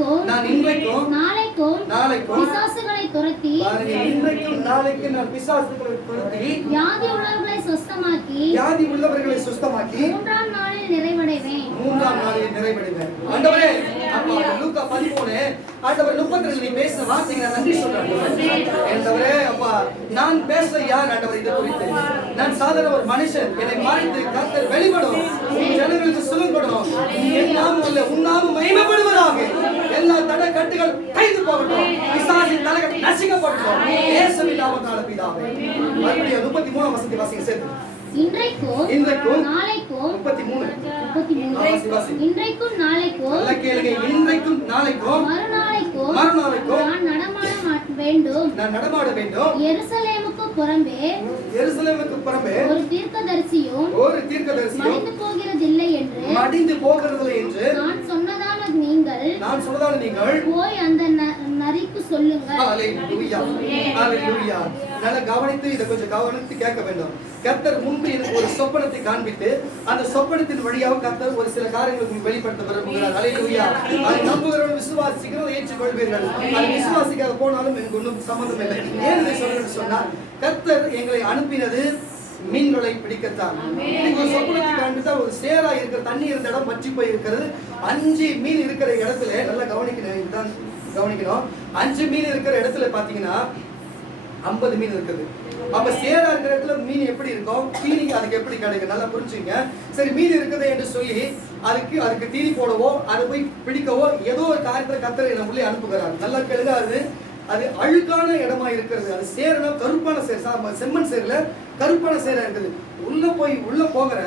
இன்றைக்கும் நாளைக்கும் பிசாசுகளை துரத்தி இன்றைக்கும் நாளைக்கு நான் பிசாசுகளை துரத்தி வியாதி உள்ளவர்களை சுஸ்தமாக்கி மூன்றாம் நாளில் நிறைவடைவேன். ஆண்டவரே, அப்பா லூக்கா 13 ஆண்டவர் 32 நீ பேசின வார்த்தைக்கு நான் நன்றி சொல்றேன். ஆண்டவரே, அப்பா நான் பேச யார் ஆண்டவர் இது குறித்து? நான் சாதாரண ஒரு மனுஷன். என்னை மறைத்து கர்த்தர் வெளிப்படும், ஜனங்களுக்கு சொல்லப்படும். என் நாமம் அல்ல, உன் நாமம் மகிமைப்படுவதாக. எல்லா தடை கட்டுகள் கைது போகட்டும், பிசாசின் தலைகள் நசுக்கப்படட்டும். இயேசுவின் நாமத்தால் பிதாவே. மறுபடியும் 33 வசனத்தை வாசிங்க சேர்த்து. இன்றைக்கும் நாளைக்கும் 33 இன்றைக்கும் நாளைக்கும் நல்ல கேளுங்க. இன்றைக்கும் நாளைக்கும் மறுநாளைக்கும் நான் நடமாட வேண்டும். எருசலேமுக்கு புறம்பே ஒரு தீர்க்கதரிசியும் மடிந்து போகிறதில்லை என்று நான் சொன்னதான நீங்கள் போய் அந்த நரிக்கு சொல்லுங்கள். ஹல்லேலூயா, ஹல்லேலூயா. நல்ல கவனித்து இதை கொஞ்சம் கவனித்து கேட்க வேண்டும். கர்த்தர் முன்பு எனக்கு ஒரு சொப்பனத்தை காண்பித்து அந்த சொப்பனத்தின் வழியாக கர்த்தர் ஒரு சில காரியங்களுக்கு வெளிப்படுத்த விரும்புகிறார். ஹல்லேலூயா. அதை நம்புகிறவர்கள் விசுவாசிக்கிறவர்கள் ஏற்றுக்கொள்வீர்கள். அது விசுவாசிக்காக போனாலும் எனக்கு ஒன்றும் சம்பந்தம் இல்லை. ஏன் இதை சொல்றேன்னு சொன்னா, கர்த்தர் எங்களை அனுப்பினது மீன்களை பிடிக்கத்தான். ஒரு சொப்பனத்தை காண்பித்தா ஒரு சேரா இருக்கிற தண்ணி இருந்த இடம் பற்றி போய் இருக்கிறது. 5 மீன் இருக்கிற இடத்துல நல்லா கவனிக்கணும். இதுதான் கவனிக்கணும். 5 மீன் இருக்கிற இடத்துல பாத்தீங்கன்னா 50 மீன் இருக்குது. அப்ப சேரா இருக்கிற இடத்துல மீன் எப்படி இருக்கும், தீனி அதுக்கு எப்படி கிடைக்கும், நல்லா புரிஞ்சுங்க. சரி, மீன் இருக்குது என்று சொல்லி அதுக்கு தீனி போடவோ அதை போய் பிடிக்கவோ ஏதோ ஒரு காரியத்தை கர்த்தர் என்ன உள்ளே அனுப்புகிறார். நல்லா கேளுங்க. அது அழுக்கான இடமா இருக்கிறது. அது சேரனா கருப்பான சேர், செம்மண் சேர்ல கருப்பான சேரா இருக்குது. உள்ள போகிற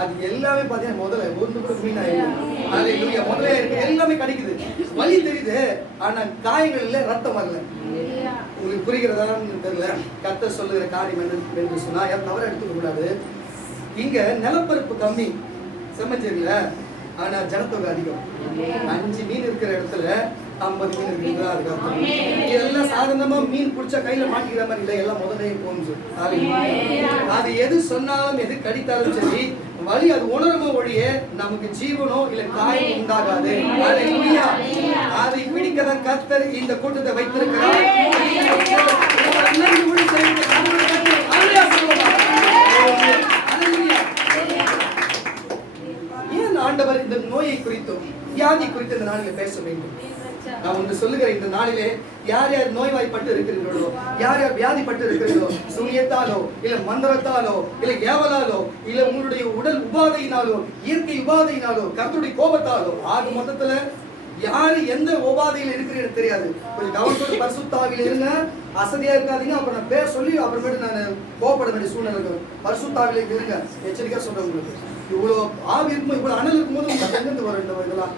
அது எல்லாமே பாத்தீங்கன்னா முதல்ல ஒரு மீன் ஆயிருக்கு. முதல்ல இருக்கு, எல்லாமே கிடைக்குது, வலி தெரியுது. ஆனா காயங்கள் இல்ல, ரத்தம் வரல. உங்களுக்கு புரிகிறதான்னு தெரியல. கர்த்தர் சொல்லுகிற காரியம் என்று சொன்னா தவறு எடுத்துக்க கூடாது. இங்க நிலப்பரப்பு கம்மி செம்மஞ்சேரியில, ஆனா ஜனத்தொகை அதிகம். 5 மீன் இருக்கிற இடத்துல 50 மீன் இருக்குங்களா? அதுக்கப்புறம் இதெல்லாம் சாதாரணமா மீன் பிடிச்சா கையில மாட்டிக்கிற மாதிரி இல்லை, எல்லாம் முதலே போஞ்சு. அது எது சொன்னாலும் எது கடித்தாலும் சரி, வலி அது உணரமோ ஒழிய நமக்கு ஜீவனோ இல்ல காயம் உண்டாகாது. அதை பிடிக்கதான் கர்த்தர் இந்த கூட்டத்தை வைத்திருக்கிறார். ஏன் ஆண்டவர் இந்த நோயை குறித்தும் வியாதி குறித்து இந்த நாளில் பேச வேண்டும்? நான் ஒன்று சொல்லுகிற இந்த நாளிலே யார் யார் நோய்வாய்ப்பட்டு இருக்கிறீர்களோ, யார் யார் வியாதிப்பட்டு இருக்கிறீர்களோ, சூனியத்தாலோ இல்ல மந்திரத்தாலோ இல்ல ஏவலாலோ இல்ல உங்களுடைய உடல் உபாதையினாலோ இயற்கை உபாதையினாலோ கர்த்தருடைய கோபத்தாலோ, ஆக மொத்தத்துல யாரு எந்த உபாதையில் இருக்கிறீன்னு தெரியாது. கொஞ்சம் கவனத்தோடு பரிசுத்தாவில இருங்க, அசதியா இருக்காதீங்க. அப்புறம் நான் பேர் சொல்லி அப்புறமேட்டு நான் கோபப்பட வேண்டிய சூழ்நிலை. பரிசுத்தாவில இருங்க, எச்சரிக்கையா சொல்றேன். உங்களுக்கு இவ்வளவு ஆவி இருக்கும், இவ்வளவு அனல் இருக்கும்போது உங்களுக்கு எங்கிருந்து வரும் இதெல்லாம்?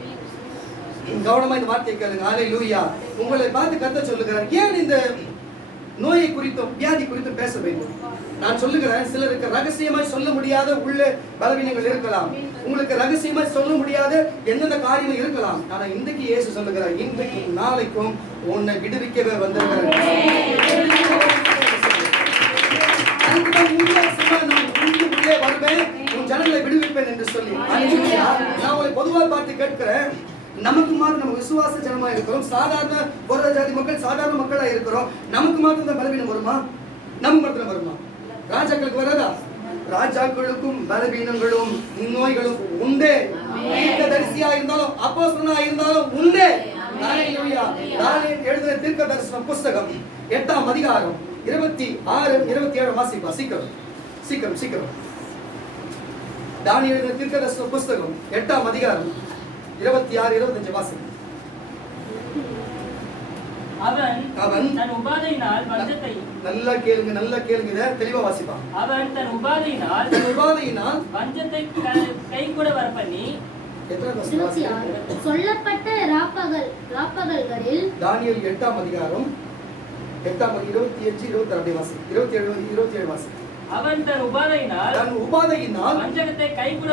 கவனமா இந்த வார்த்தையை கேளுங்க. ஹல்லேலூயா. உங்களை பார்த்து கர்த்தர் சொல்லுகிறார், ஏன் இந்த நோயை குறித்தும் வியாதி குறித்தும் பேச வேண்டும்? நான் சொல்லுகிறேன், சிலருக்கு ரகசியமாய் சொல்ல முடியாத உள்ள பலவீனங்கள் இருக்கலாம். உங்களுக்கு ரகசியமாய் சொல்ல முடியாத எந்தெந்த காரியங்கள் இருக்கலாம். ஆனா இன்றைக்கு இயேசு சொல்லுகிறார், இன்றைக்கும் நாளைக்கும் உன்னை விடுவிக்கவே வந்திருக்கிறேன். வருவேன், உன் ஜனங்களை விடுவிப்பேன் என்று சொல்லி. நான் உங்களை பொதுவாக பார்த்து கேட்கிறேன், நமக்கு மாத்திரம் நம்ம விசுவாச ஜனமா இருக்கிறோம், சாதாரண ஒரு ஜாதி மக்கள், சாதாரண மக்களா இருக்கிறோம். நமக்கு மாத்திரம் இந்த பலவீனம் வருமா? நம்ம மாத்திரம் வருமா? ராஜாக்களுக்கு வராதா? ராஜாக்களுக்கும் பலவீனங்களும் நோய்களும் உண்டே. தீர்க்கதரிசியா இருந்தாலும் அப்போஸ்தலனா இருந்தாலும் உண்டே. தானியேல் எழுதின தீர்க்கதரிசன புஸ்தகம் 8ஆம் அதிகாரம் 26, 27 வாசிப்பா. சீக்கிரம். தானியேல் எழுதின தீர்க்கதரிசன புஸ்தகம் 8ஆம் அதிகாரம் 26, 25 வாசிப்பா. அவன் தன் உபாதையினால் பஞ்சத்தை, நல்லா கேளுங்க இத தெளிவா வாசிப்பா. அவன் தன் உபாதையினால் பஞ்சத்தை கைகூட வரப்பண்ணி. சொல்லப்பட்ட ராப்பகல்களில் தானியேல் 8ஆம் அதிகாரம் 25, 26 வாசி. 27 வாசி. அவன் தன் உபாதையினால் வஞ்சகத்தை கைகூட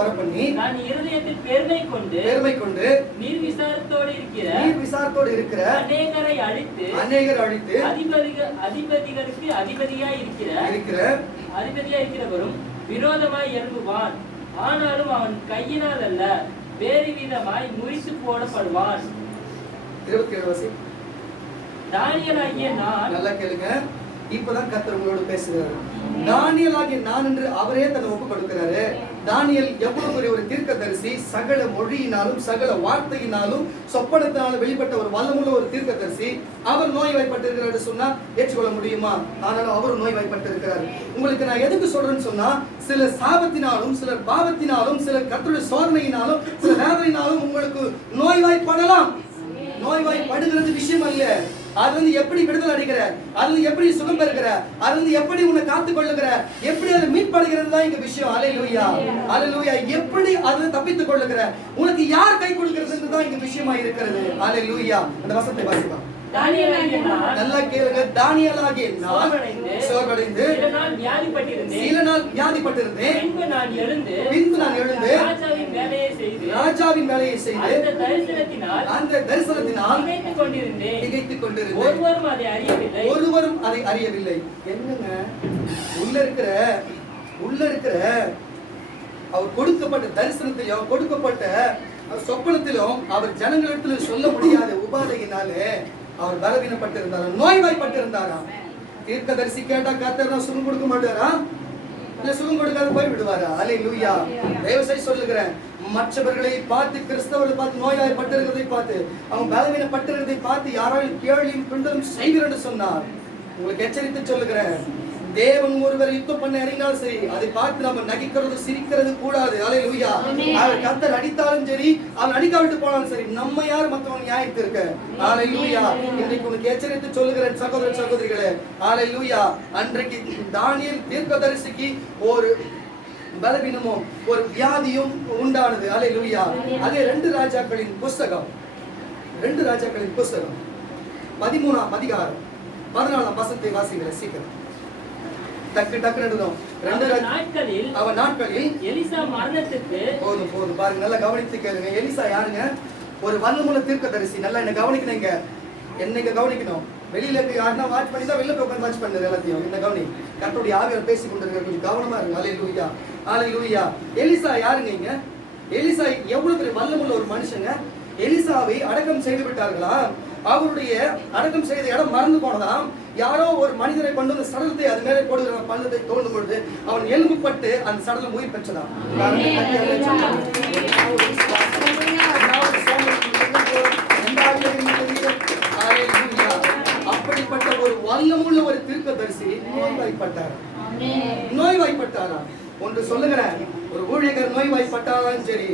வரப்பண்ணி நான் இருதயத்தில் பெருமை கொண்டு நீர் விசாரத்தோடு இருக்கிற அநேகரை அழித்து அதிபதிகளுக்கு அதிபதியாய் இருக்கிறவரும் விரோதமாய் எழும்புவான். ஆனாலும் அவன் கையினால் அல்ல, வேறு விதமாய் முறித்து போடப்படுவான். 27 வசனம். தானியேலாகிய நான், நல்லா கேளுங்க, இப்பதான் கர்த்தர் உங்களோட பேசுகிறாரு. தானியேலாகிய நான் என்று அவரே தன்னை ஒப்பு கொடுக்கிறாரு. தானியேல் எவ்வளவு பெரிய ஒரு தீர்க்கதரிசி, சகல மொழியினாலும் சகல வார்த்தையினாலும் சொப்பனத்தினாலும் வெளிப்பட்ட ஒரு வல்லமுள்ள ஒரு தீர்க்கதரிசி. அவர் நோய்வாய்ப்பட்டிருக்கிறார் சொன்னா ஏற்றுக்கொள்ள முடியுமா? ஆனாலும் அவரும் நோய்வாய்ப்பட்டிருக்கிறார். உங்களுக்கு நான் எதுக்கு சொல்றேன்னு சொன்னா, சில சாபத்தினாலும் சிலர் பாவத்தினாலும் சிலர் கர்த்தருடைய சோதனையினாலும் சில வேதனையினாலும் உங்களுக்கு நோய்வாய்ப்படலாம். நோய்வாய்ப்படுகிறது விஷயம் அல்ல. அது வந்து எப்படி விடுதலை அடைகிற, அது எப்படி சுகம் பெறுகிற, அது வந்து எப்படி உன்னை காத்துக் கொள்ளுகிற, எப்படி அதை மீட்படுகிறது தான் இங்க விஷயம். அல்லேலூயா, அல்லேலூயா. எப்படி அதை தப்பித்துக் கொள்ளுகிற, உனக்கு யார் கை கொடுக்கிறது தான் இங்க விஷயமா இருக்கிறது. அல்லேலூயா. அந்த வசனத்தை வாசிப்பா. தானியேலாகிய நான், நல்லா கேளுங்க, தானியேலாகிய நான் சோர்வடைந்து சில நாள் வியாதிப்பட்டிருந்தேன். பின்பு நான் எழுந்து ராஜாவின் வேலையை செய்து அந்த தரிசனத்தினால் திகைத்துக் கொண்டிருந்தேன். ஒருவரும் அதை அறியவில்லை. என்னங்க உள்ள இருக்கிற அவர் கொடுக்கப்பட்ட தரிசனத்திலும் கொடுக்கப்பட்ட சொப்பனத்திலும் அவர் ஜனங்களிடத்தில் சொல்ல முடியாத உபாதையினாலே அவர் பலவீனப்பட்டிருந்தாராம், நோய்வாய்ப்பட்டிருந்தாராம். தீர்க்கதரிசி கேட்டா கர்த்தர் சுகம் கொடுக்க மாட்டாரா? இல்ல சுகம் கொடுக்காத போய் விடுவாரா? அல்லேலூயா. தயவு செய்து சொல்லுகிறேன், மற்றவர்களை பார்த்து, கிறிஸ்தவர்களை பார்த்து நோய்வாய்ப்பட்டிருக்கிறதை பார்த்து, அவங்க பலவீனப்பட்டிருக்கிறதை பார்த்து யாராலும் கேள்வியும் கிண்டலும் செய்வீர் என்று சொன்னார். உங்களுக்கு எச்சரித்து சொல்லுகிறேன், தேவன் ஒருவர் யுத்தம் பண்ண இறங்கினாலும் சரி, அதை பார்த்து நம்ம நகைக்கிறது சிரிக்கிறது கூடாது. அல்லேலூயா. அவர் கர்த்தர் அடித்தாலும் சரி, அவர் அடிக்காவிட்டு போனாலும் சரி, நம்ம யார் மற்றவங்க நியாயத்து இருக்க. அல்லேலூயா. இன்றைக்கு உனக்கு எச்சரித்து சொல்லுகிறேன் சகோதர சகோதரிகளே. அல்லேலூயா. அன்றைக்கு தானியேல் தீர்க்கதரிசிக்கு ஒரு பலவீனமும் ஒரு வியாதியும் உண்டானது. அல்லேலூயா. அதே 2 ராஜாக்களின் புஸ்தகம் 13ஆம் அதிகாரம் 14ஆம் வசனத்தை வாசிக்கிற சீக்கிரம். அவன் நாட்களில் எலிசா மரணத்துக்கு போதும் பாருங்க, நல்லா கவனித்து கேளுங்க. எலிசா யாருங்க? ஒரு வல்லமுள்ள தீர்க்கதரிசி. நல்லா என்ன கவனிக்கணுங்க, என்னைக்கு கவனிக்கணும். வெளியில யாருன்னா வாட்ச் பண்ணி தான் வெளில போய் உட்கார்ந்து வாட்ச் பண்ணுறது எல்லாத்தையும். என்ன கவனி, கர்த்தருடைய ஆவியார் பேசி கொண்டிருக்கிற கொஞ்சம் கவனமா இருங்க. அல்லேலூயா, அல்லேலூயா. எலிசா யாருங்க? எலிசா எவ்வளவு பெரிய வல்லமுள்ள ஒரு மனுஷங்க. எலிசாவை அடக்கம் செய்து விட்டார்களா? அவருடைய அடக்கம் செய்த இடம் மறந்து போனதாம். யாரோ ஒரு மனிதரை கொண்டு அந்த சடலத்தை அது மேலே போடுகிற பள்ளத்தை தோண்டும் பொழுது அவன் எலும்புப்பட்டு அந்த சடலம் உயிர் பெற்றதாம். அப்படிப்பட்ட ஒரு வல்லமுள்ள ஒரு தீர்க்கதரிசி நோய்வாய்ப்பட்டாரா? ஒன்று சொல்லுகிறேன், ஒரு ஊழியர் நோய்வாய்ப்பட்டாலும் சரி,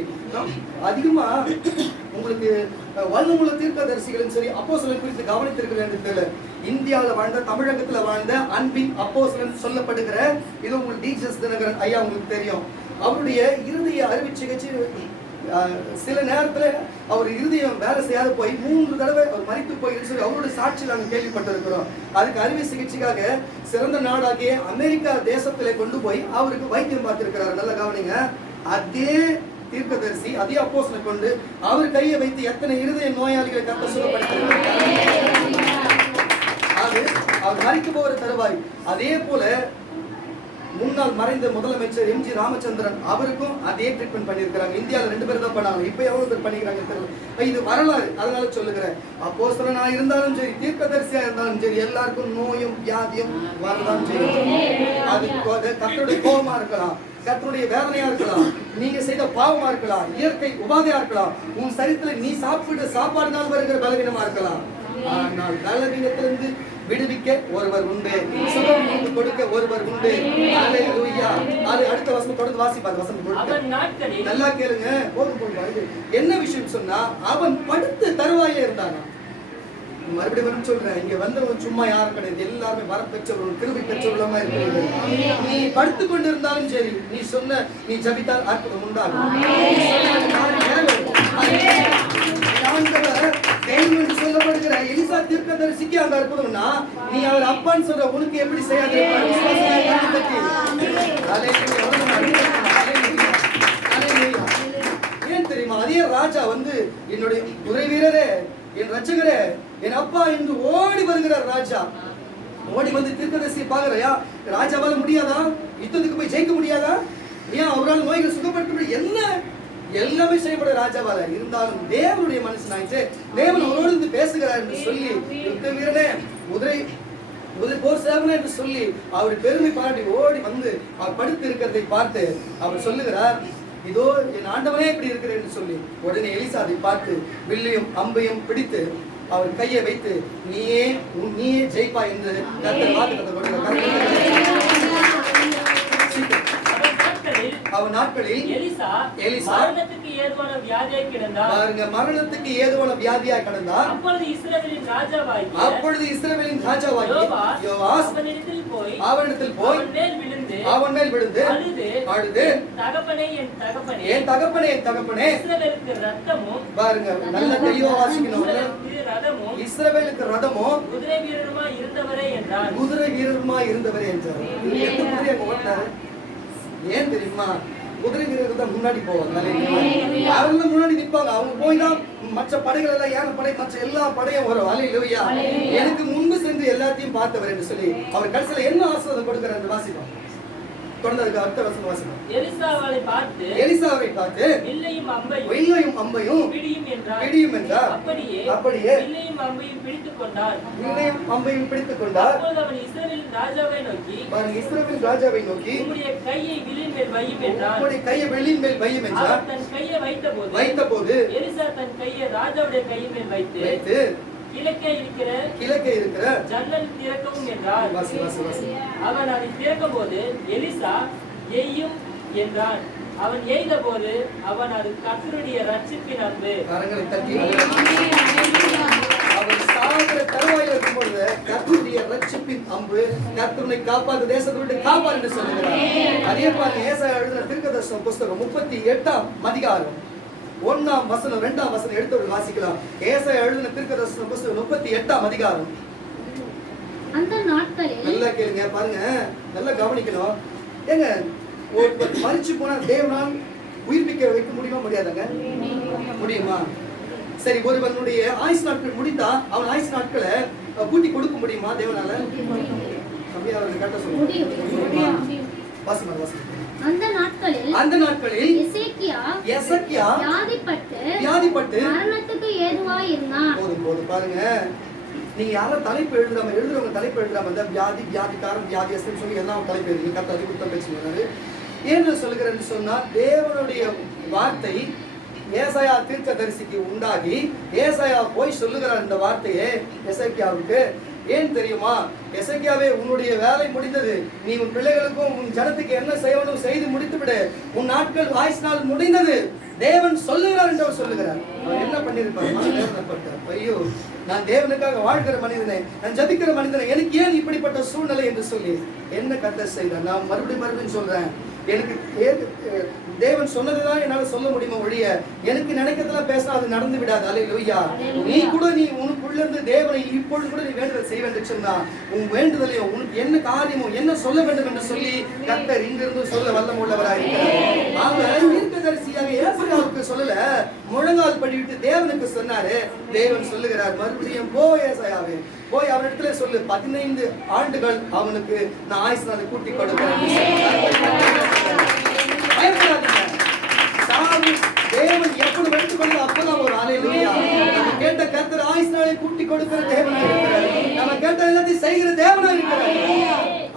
அதிகமா உங்களுக்கு வல்லமுள்ள தீர்க்கதரிசிகளும் சரி அப்போஸ்தலர் குறித்து கவனித்திருக்கிறேன் என்று தெரியல. இந்தியாவில் வாழ்ந்த, தமிழகத்தில் வாழ்ந்த அன்பின் அப்போஸ்தலன் சொல்லப்படுகிற இது உங்களுக்கு டிஜஸ் தினகரன் ஐயா உங்களுக்கு தெரியும். அவருடைய இருதய அறுவை சிகிச்சை சில நேரத்துல அவர் இருதயம் வேலை செய்யாத போய் 3 தடவை அவர் மரித்து போயின்னு சொல்லி அவருடைய சாட்சி நாங்கள் கேள்விப்பட்டிருக்கிறோம். அதுக்கு அறுவை சிகிச்சைக்காக சிறந்த நாடாகிய அமெரிக்கா தேசத்திலே கொண்டு போய் அவருக்கு வைத்தியம் பார்த்திருக்கிறார். நல்ல கவனிங்க, அதே தீர்க்கதரிசி அதே அப்போஸ்தலனை கொண்டு அவர் கையை வைத்து எத்தனை இருதய நோயாளிகளை கர்த்தர் சுகப்படுத்தியிருக்கிறார். அவர் மரித்து போகிற தருவாய். அதே போல முன்னாள் மறைந்த முதலமைச்சர் எம்.ஜி. ராமச்சந்திரன் அவருக்கும் அதே ட்ரீட்மெண்ட் பண்ணியிருக்கிறாங்க. இந்தியாவில் 2 பேர் தான் பண்ணாங்க. இப்போ எவ்வளவு பேர் பண்ணிக்கிறாங்க தெரியல. இது வரலாறு, அதனால சொல்லுகிறேன். அப்போஸ்தலனா இருந்தாலும் சரி, தீர்க்கதரிசியா இருந்தாலும் சரி, எல்லாருக்கும் நோயும் வியாதியும் வரதான் செய்யும். அது கர்த்தருடைய கோபமா இருக்கலாம், கர்த்தருடைய வேதனையா இருக்கலாம், நீங்க செய்த பாவமா இருக்கலாம், இயற்கை உபாதையா இருக்கலாம், உன் சரீரத்துல நீ சாப்பிட்ட சாப்பாடுனால் வருகிற பலவீனமா இருக்கலாம். ஆனால் பலவீனத்திலிருந்து விடுவிக்க ஒருவர் உண்டு, சுகம் கொடுக்க ஒருவர் உண்டு. அல்லேலூயா. அது அடுத்த வசனம் தொடர்ந்து வாசிப்பார். வசனம் நல்லா கேளுங்க. என்ன விஷயம் சொன்னா, அவன் படுத்து தருவாயே இருந்தானா. மறுபடியும் சொல்றேன், இங்க வந்தவங்க சும்மா யாரும் கிடையாது, எல்லாருமே வர பெற்றவர்கள், கிருபை பெற்றவர்களுமா இருக்கிறது. நீ படுத்து கொண்டு இருந்தாலும் சரி, நீ சொன்ன நீ ஜபித்தால் அற்புதம் உண்டாகும். சொல்லப்படுகிற எலிசா தீர்க்கதரிசிக்கு அந்த அற்புதம்னா, நீ அவர் அப்பான்னு சொல்ற உனக்கு எப்படி செய்யாது? ஏன் தெரியுமா? அதே ராஜா வந்து என்னுடைய குதிரை வீரரே, என் ரட்சகரே, என் அப்பா என்று ஓடி வருகிறார். ராஜா ஓடி வந்து தீர்க்கதரிசியை பாக்குறையா? ராஜாவால முடியாதா? யுத்தத்துக்கு போய் ஜெயிக்க முடியாதா? ஏன் அவரால் நோய்கள் சுகப்படுத்த முடியும்? என்ன எல்லாமே செய்யப்பட ராஜாவால இருந்தாலும் தேவனுடைய மனுஷனாயிற்று. தேவன் அவரோடு பேசுகிறார் என்று சொல்லி யுத்த வீரனே குதிரை போர் சேவனே என்று சொல்லி அவர் பெருமை பாராட்டி ஓடி வந்து அவர் படுத்து இருக்கிறதை பார்த்து அவர் சொல்லுகிறார், இதோ என் ஆண்டவனே இப்படி இருக்கிறேன் என்று சொல்லி உடனே எலிசா அதை பார்த்து வில்லையும் அம்பையும் பிடித்து அவர் கையை வைத்து நீயே ஜெயிப்பா என்று கர்த்தர் வாக்குத்தத்தம் கொடுக்கிறார். அவன் நாட்களில் எலிசா மரணத்துக்கு ஏதுவான வியாதியாய் கிடந்தார். பாருங்க, மரணத்துக்கு ஏதுவான வியாதியாய் கிடந்தார். அப்பொழுது இஸ்ரவேலின் ராஜாவாகிய யோவாஸ் அவனிடத்தில் போய் அவன் மேல் விழுந்து அழுது தகப்பனே என் தகப்பனே இஸ்ரவேலுக்கு ரத்தமும், பாருங்க நல்ல தெளிவா வாசிக்கணும், இஸ்ரவேலுக்கு ரதமும் குதிரை வீரருமா இருந்தவரே என்றார். ஏன் தெரியுமா? குதிரை வீரர்கள் தான் முன்னாடி போவாங்க, அவங்க முன்னாடி நிற்பாங்க. அவங்க போய் தான் மற்ற படைகள் எல்லாம், யானை படை மற்ற எல்லா படையும் வரும். அல்லேலூயா. எனக்கு முன்பு சென்று எல்லாத்தையும் பார்த்தவர் என்று சொல்லி அவர் கடைசியில என்ன ஆசீர்வாதம் கொடுக்கிறார் வாசிப்போம். தொடர்ந்து அடுத்த வசனம் வாசிப்போம். எலிசாவை பார்த்து வில்லையும் அம்பையும் பிடியும் என்றார். அப்படியே வில்லையும் அம்பையும் பிடித்துக் கொண்டார். அவன் இஸ்ரவேலின் ராஜாவை நோக்கி, இஸ்ரவேலின் ராஜாவை நோக்கி உம்முடைய கையை வில்லின் மேல் வையும் என்றார். உம்முடைய கையை வில்லின் மேல் வையும் என்றார். அவர் தன் கையை வைத்தபோது எலிசா தன் கையை ராஜாவுடைய கையின் மேல் வைத்து கிழக்கே இருக்கிற ஜன்னல் திறக்கவும் என்றார். அவன் அதை திறக்கும் போது எலிசா எய்யும் என்றான். அவன் எய்த போது அவன் அது கர்த்தருடைய ரட்சிப்பின் அம்பு. கரங்களை தட்டி அவன் சாகிற தருவாயில் இருக்கும்போது கர்த்தருடைய ரட்சிப்பின் அம்பு, கர்த்தரை காப்பாற்று, தேசத்தை விட்டு காப்பாற்று என்று சொல்லுகிறார். அதே பாருங்க, ஏசாயா எழுதின தீர்க்கதரிசன புஸ்தகம் 38ஆம் அதிகாரம் 1ஆம் வசனம் 2ஆம் வசனம் எடுத்து வாசிக்கலாம். ஏசாயா எழுதின தீர்க்கதரிசன புஸ்தகம் 38ஆம் அதிகாரம். அந்த நாட்களில் நல்லா கேளுங்க, பாருங்க, நல்லா கவனிக்கணும். ஏங்க ஒரு மரிச்சு போனா தேவனால் உயிர்ப்பிக்க வைக்க முடியுமா? முடியாதாங்க? முடியுமா? சரி, ஒருவனுடைய ஆயுசு நாட்கள் முடித்தா அவன் ஆயுசு நாட்களை கூட்டி கொடுக்க முடியுமா தேவனால? கம்மியா அவருக்கு கட்ட சொல்லுங்க. அந்த நாட்களில் எசேக்கியா வியாதிப்பட்டு மரணத்துக்கு ஏதுவாய் இருந்தான். போதும் பாருங்க, நீங்க யாரும் தலைப்பு எழுதுறவங்க தலைப்பு எழுதுறாம இந்த வியாதிக்காரன் வியாதியஸ்தன் சொல்லி எல்லாம் தலைப்பு எழுதுங்க. கர்த்தர் அது குத்தம் பேசுகிறாரு. ஏன்னு சொல்லுகிறேன்னு சொன்னா, தேவனுடைய வார்த்தை ஏசாயா தீர்க்கதரிசிக்கு உண்டாகி ஏசாயா போய் சொல்லுகிறார் இந்த வார்த்தையே எசேக்கியாவுக்கு. ஏன் தெரியுமா? எசேக்கியாவே, உன்னுடைய வேலை முடிந்தது. நீ உன் பிள்ளைகளுக்கும் உன் ஜனத்துக்கு என்ன செய்யணும் செய்து முடித்து விடு. உன் நாட்கள் ஆயுசு நாள் முடிந்தது. தேவன் சொல்லுகிறார் என்று அவர் சொல்லுகிறார். அவர் என்ன பண்ணிருப்பார்? ஐயோ, நான் தேவனுக்காக வாழ்கிற மனிதனே, நான் ஜபிக்கிற மனிதனே, எனக்கு ஏன் இப்படிப்பட்ட சூழ்நிலை என்று சொல்லி என்ன கர்த்தர் செய்தார்? நான் மறுபடியும் சொல்றேன், எனக்கு தேவன் சொன்னதுதான் என்னால சொல்ல முடியுமா ஒழிய எனக்கு நினைக்கிறதெல்லாம் பேசினா அது நடந்து விடாது. அல்லேலூயா. நீ உனக்குள்ள இருந்து தேவனை இப்பொழுது கூட நீ வேண்டுதல் செய்ய வேண்டும் சொன்னா, உன் வேண்டுதலையும் உனக்கு என்ன காரியமோ என்ன சொல்ல வேண்டும் என்று சொல்லி கர்த்தர் இங்கிருந்து சொல்ல வல்லம் உள்ளவராக இருக்கிறார். அவர் தீர்க்கதரிசியாக ஏசாயாவுக்கு சொல்லல, முழங்கால் படிவிட்டு தேவனுக்கு சொன்னாரு. தேவன் சொல்லுகிறார், மறுபடியும் ஏசாயாவே போய் அவரிடத்துல சொல்லு, 15 ஆண்டுகள் அவனுக்கு நான் ஆயுசு நாளை கூட்டி கொடுக்கிறேன். தேவன் எப்பொழுது எடுத்துக்கொண்டு அப்பதான் ஒரு அல்லேலூயா. நம்ம கேட்ட கர்த்தர் ஆயுசு நாளை கூட்டி கொடுக்கிற தேவனா இருக்கிறார். நம்ம கேட்ட எல்லாத்தையும் செய்கிற தேவனா இருக்கிறார்.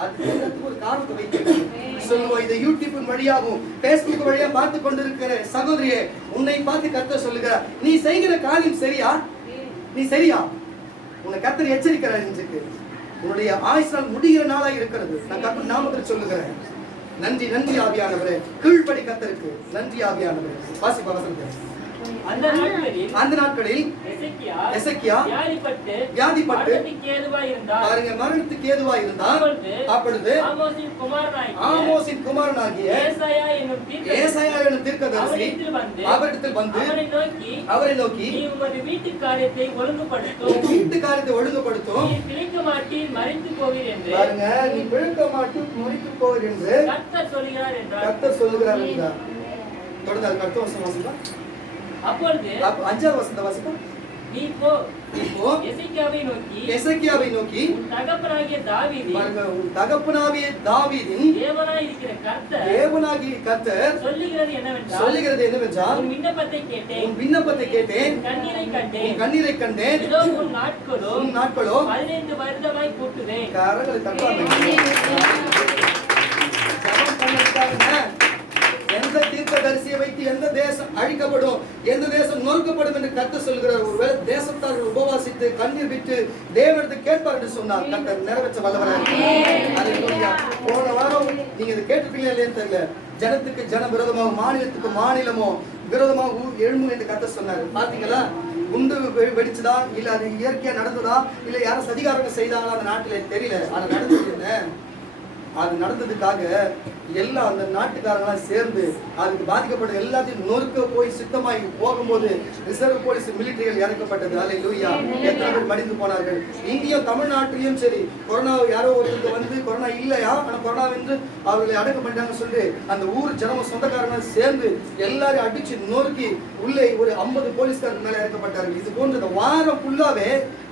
அதுக்கு ஒரு காரணத்தை வைக்கிறேன் சொல்லுவோம். இந்த யூடியூப் வழியாகவும் பேஸ்புக் வழியா பார்த்து கொண்டிருக்கிற சகோதரியே, உன்னை பார்த்து கர்த்தர் சொல்லுகிறார், நீ செய்கிற காரியம் சரியா? நீ சரியா? உன்னை கர்த்தர் எச்சரிக்கிறார். இன்றைக்கு உன்னுடைய ஆயுசு நாள் முடிகிற நாளா இருக்கிறது. நான் கர்த்தர் நாமத்தில் சொல்லுகிறேன். நன்றி ஆவியானவரே. கீழ்ப்படி கர்த்தருக்கு நன்றி ஆவியானவரே. வாசிப்பா வசனத்தை. அந்த நாட்களில் எசேக்கியா வியாதிப்பட்டு பாருங்க மரணத்துக்கு ஏதுவாய் இருந்தார். அப்பொழுது ஆமோசின் குமாரனாகிய ஏசாயா என்னும் தீர்க்கதரிசி அவரிடத்தில் வந்து அவரை நோக்கி வீட்டு காரியத்தை ஒழுங்குபடுத்தும், நீ பிழைக்க மாட்டீர் மரித்து போவீர் என்று பாருங்க, நீ பிழைக்க மாட்டீர் மரித்து போவீர் என்று கர்த்தர் சொல்லுகிறார் என்றார். தொடர்ந்து அதுக்கு அடுத்த வசனம் வாசிப்பா. அப்பொழுது 5வது வசனத்தை வாசிப்பா. நீ போ இப்போ எசேக்கியாவை நோக்கி உன் தகப்பனாகிய தாவீதின் தேவனாகிய கர்த்தர் சொல்லுகிறது என்னவென்றால் உன் விண்ணப்பத்தை கேட்டேன் கண்ணீரை கண்டேன் இதோ உன் நாட்களோ 15 வருடமாய் கூட்டுவேன். கரங்களை தட்டாதீங்க. ஜெபம் பண்ணதுக்காக எந்த தீர்க்கதரிசியை வைத்து எந்த தேசம் அழிக்கப்படும், எந்த தேசம் நொறுக்கப்படும் என்று கர்த்தர் சொல்கிறார். ஒருவேளை தேசத்தார்கள் உபவாசித்து கண்ணீர் விட்டு தேவனிடத்தை கேட்பார் என்று சொன்னார். கர்த்தர் நிறைவேற்ற வல்லவராக. போன வாரம் நீங்க இதை கேட்டுப்பீங்களா இல்லைன்னு தெரியல. ஜனத்துக்கு ஜன விரோதமாக, மாநிலத்துக்கு மாநிலமோ விரோதமாக எழும்பும் என்று கர்த்தர் சொன்னார். பாத்தீங்களா? குண்டு வெடிச்சுதா, இல்ல அது இயற்கையா நடந்ததா, இல்ல யாரும் சதிகாரங்க செய்தாங்களா அந்த நாட்டில தெரியல. ஆனா நடந்தது என்ன? அது நடந்ததுக்காக எல்லா அந்த நாட்டுக்காரங்களாம் சேர்ந்து அதுக்கு பாதிக்கப்பட்ட எல்லாத்தையும் நொறுக்க போய் சுத்தமாகி போகும்போது ரிசர்வ் போலீஸ் மிலிட்டரிகள் இறக்கப்பட்டது. அல்லேலூயா. எத்தனை பேர் மடிந்து போனார்கள். இங்கேயும் தமிழ்நாட்டிலையும் சரி, கொரோனா யாரோ ஒருத்தருக்கு வந்து கொரோனா இல்லையா, ஆனா கொரோனா வந்து அவர்களை அடக்கம் பண்ணிட்டாங்கன்னு சொல்லிட்டு அந்த ஊர் ஜனமும் சொந்தக்காரங்க சேர்ந்து எல்லாரும் அடிச்சு நொறுக்கி உள்ளே ஒரு 50 போலீஸ்காரங்க மேல இறக்கப்பட்டார்கள். இது போன்ற இந்த வாரம் ஃபுல்லாவே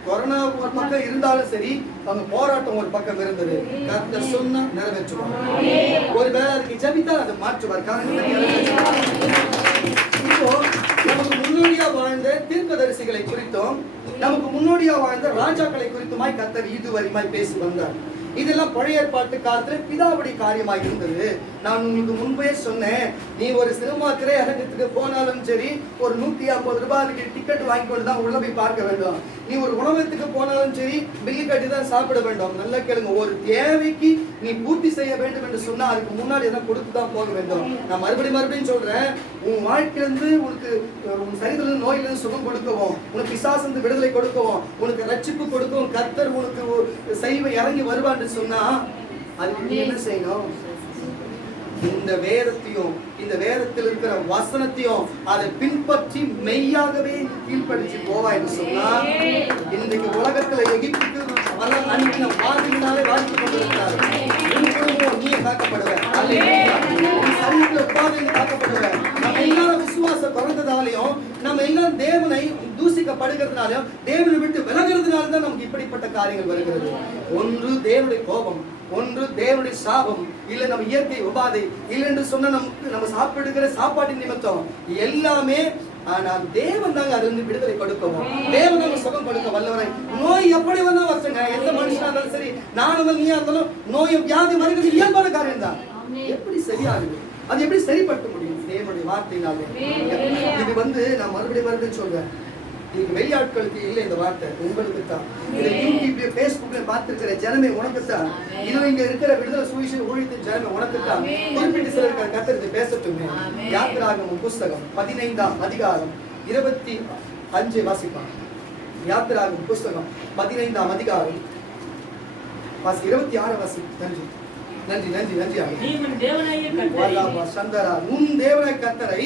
கொரோனா ஒரு பக்கம் இருந்தாலும் சரி, அவங்க போராட்டம் ஒரு பக்கம் இருந்தது. கர்த்தர் சொன்னா நிறைவேற்றுவார். ஒருவேளை அதுக்கு ஜெபித்தால் அதை மாற்றுவார். இப்போ நமக்கு முன்னோடியா வாழ்ந்த தீர்க்கதரிசிகளை குறித்தும் நமக்கு முன்னோடியா வாழ்ந்த ராஜாக்களை குறித்துமாய் கர்த்தர் இதுவரையுமாய் பேசி வந்தார். இதெல்லாம் பழைய ஏற்பாட்டு காலத்துல பிதாவுடைய காரியமாக இருந்தது. நான் உங்களுக்கு முன்பே சொன்னேன், நீ ஒரு சினிமா திரையரங்கத்துக்கு போனாலும் சரி, ஒரு 150 ரூபாய்க்கு டிக்கெட் வாங்கி கொண்டு தான் உள்ள போய் பார்க்க வேண்டும். நீ ஒரு உணவகத்துக்கு போனாலும் சரி, பில்லு கட்டி தான் சாப்பிட வேண்டும். நல்லா கேளுங்க, ஒரு தேவைக்கு நீ பூர்த்தி செய்ய வேண்டும் என்று சொன்னா அதுக்கு முன்னாடி எல்லாம் கொடுத்து தான் போக வேண்டும். நான் மறுபடியும் சொல்றேன், உன் வாழ்க்கையிலிருந்து உனக்கு உன் சரீரத்திலிருந்து நோயிலிருந்து சுகம் கொடுக்கவும், உனக்கு பிசாசிலிருந்து விடுதலை கொடுக்கவும், உனக்கு ரட்சிப்பு கொடுக்கவும் கர்த்தர் உனக்கு செய்வ இறங்கி வருவான் சொன்னா அதுக்கு நீ என்ன செய்யணும்? இந்த வேதத்தையும் இந்த வேதத்தில் இருக்கிற வசனத்தையும் அதை பின்பற்றி மெய்யாகவே கீழ்ப்படிச்சு போவா என்று சொன்னா, இன்றைக்கு உலகத்துல எகிப்துக்கு அனுப்பின வார்த்தையினாலே வாழ்க்கை கொண்டிருக்கிறார். நீ காக்கப்படுவேன், சரீரத்துல உபாதையில காக்கப்படுவேன். நம்ம எல்லாரும் விசுவாசம் குறைந்ததாலையும், நம்ம எல்லாம் தேவனை தூசிக்கப்படுகிறதுனாலும், தேவனை விட்டு விலகிறதுனால தான் நமக்கு இப்படிப்பட்ட காரியங்கள் வருகிறது. ஒன்று தேவனுடைய கோபம், ஒன்று தேவனுடைய சாபம், இல்ல நம்ம இயற்கை உபாதை, இல்லை என்று சொன்ன நமக்கு நம்ம சாப்பிடுகிற சாப்பாட்டின் நிமித்தம் எல்லாமே. ஆனால் தேவன் தாங்க அது வந்து விடுதலை கொடுக்கவும், தேவன் தாங்க சுகம் கொடுக்க வல்லவரை. நோய் எப்படி வந்தா வச்சுங்க, எந்த மனுஷனா இருந்தாலும் சரி, நானும் நீயா இருந்தாலும் நோயும் வியாதி வருகிறது இயல்பான காரியம் தான். எப்படி சரியாகுது? அது எப்படி சரிப்படுத்த முடியும்? தேவனுடைய வார்த்தையினாலே. இது வந்து நான் மறுபடியும் சொல்றேன், இன்னைக்கு வெளியாட்களுக்கு இல்லை இந்த வார்த்தை, உங்களுக்கு தான். இதை யூடியூப்ல பேஸ்புக்ல பார்த்திருக்கிற ஜனமே உனக்கு தான். இன்னும் இங்க இருக்கிற விடுதலை சுவிசேஷ ஊழியத்தின் ஜனமே உனக்கு தான். குறிப்பிட்டு சிலர் கர்த்தர் பேசட்டுமே. யாத்திராகமம் புஸ்தகம் 15ஆம் அதிகாரம் 25 வாசிப்பான். யாத்திராகமம் புஸ்தகம் 15ஆம் அதிகாரம் 26 வாசி. நன்றி நன்றி நன்றி நன்றி. நீ உன் தேவனாகிய கர்த்தரை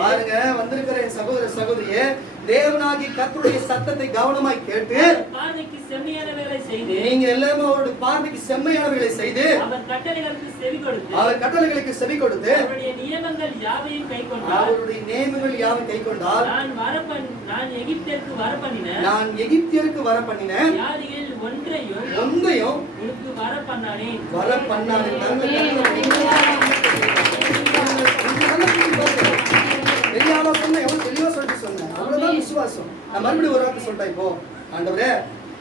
பாருங்க, வந்திருக்கிற சகோதர சகோதரியே, தேவனாகிய கர்த்தருடைய சத்தத்தை கவனமாய் கேட்டு பார்வைக்கு செம்மையானவைகளை செய்து, நீங்க எல்லாரும் அவருடைய பார்வைக்கு செம்மையானவைகளை செய்து, அவர் கட்டளைகளுக்கு செவி கொடுத்து, அவருடைய நியமங்கள் யாவையும் கைக்கொண்டால், நான் எகிப்தியருக்கு வரப்பண்ணின வியாதிகள் ஒன்றையும் உனக்கு வரப்பண்ணானேன். விசுவாசம். நான் மறுபடியும் ஒரு வார்த்தை சொல்றேன். இப்போ ஆண்டவரே,